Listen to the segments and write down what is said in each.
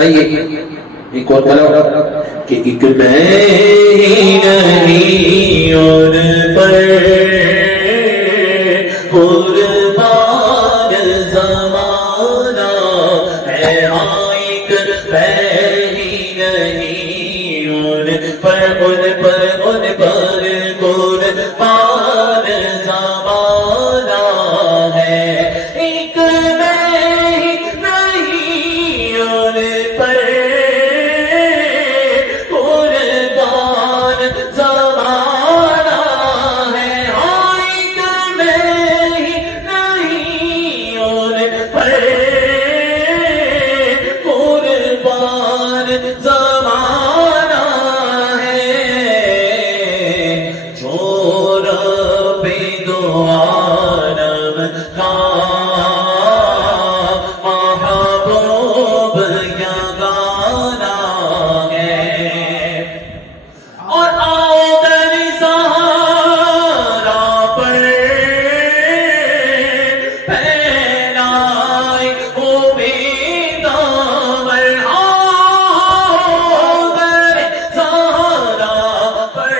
آئیے ایک اور پڑھو کہ ایک میں ہی نہیں اور پر قربان زمانہ ہے، ایک میں ہی نہیں اور پر قربان زمانہ ہے، ایک میں ہی نہیں اور پر قربان زمانہ ہے، ایک میں ہی نہیں اور پر قربان زمانہ ہے، جو رب دو عالم کا محبوب کیا گانا ہے، اور آؤ در سہارا پر پھیلائے امید آور، آؤ در سہارا پر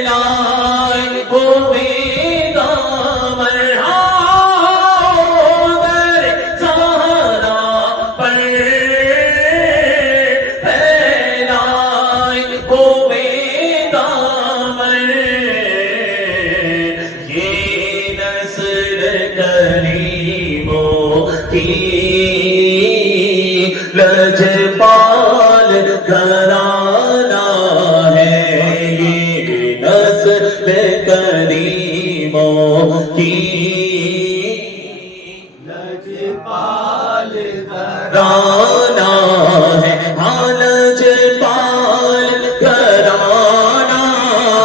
پھیلائے امید آور، آؤ در سہارا پر پھیلائے امید آور، یہ نسل کریموں کی لجپال گھرانہ ہے، یہ نسل کریموں کی لجپال گھرانہ ہے، ہاں لجپال گھرانہ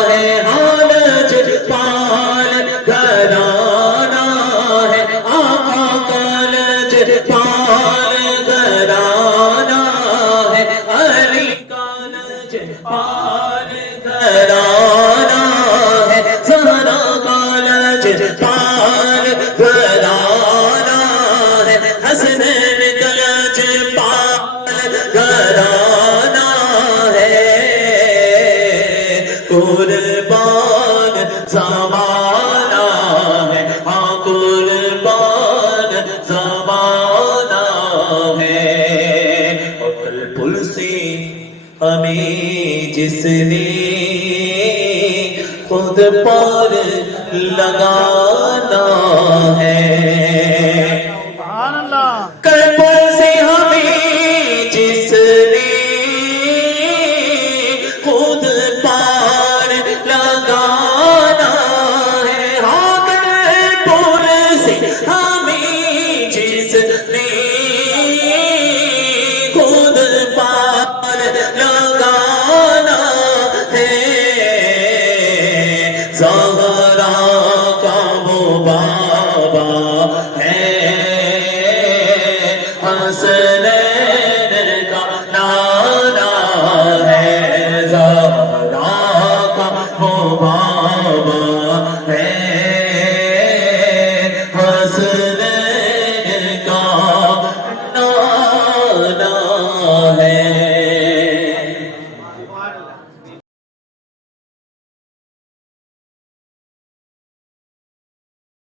ہے، ہاں لجپال گھرانہ ہے، آقا کا لجپال گھرانہ ہے، علی کا لجپال گھرانہ ہے، زہرا کا لجپال گھرانہ ہے، حسنین کا لجپال گھرانہ ہے، قربان زمانہ ہے، ہاں قربان زمانہ ہے، اور کل پل سے ہمیں جس نے خود پر لگانا ہے، سبحان اللہ۔ کل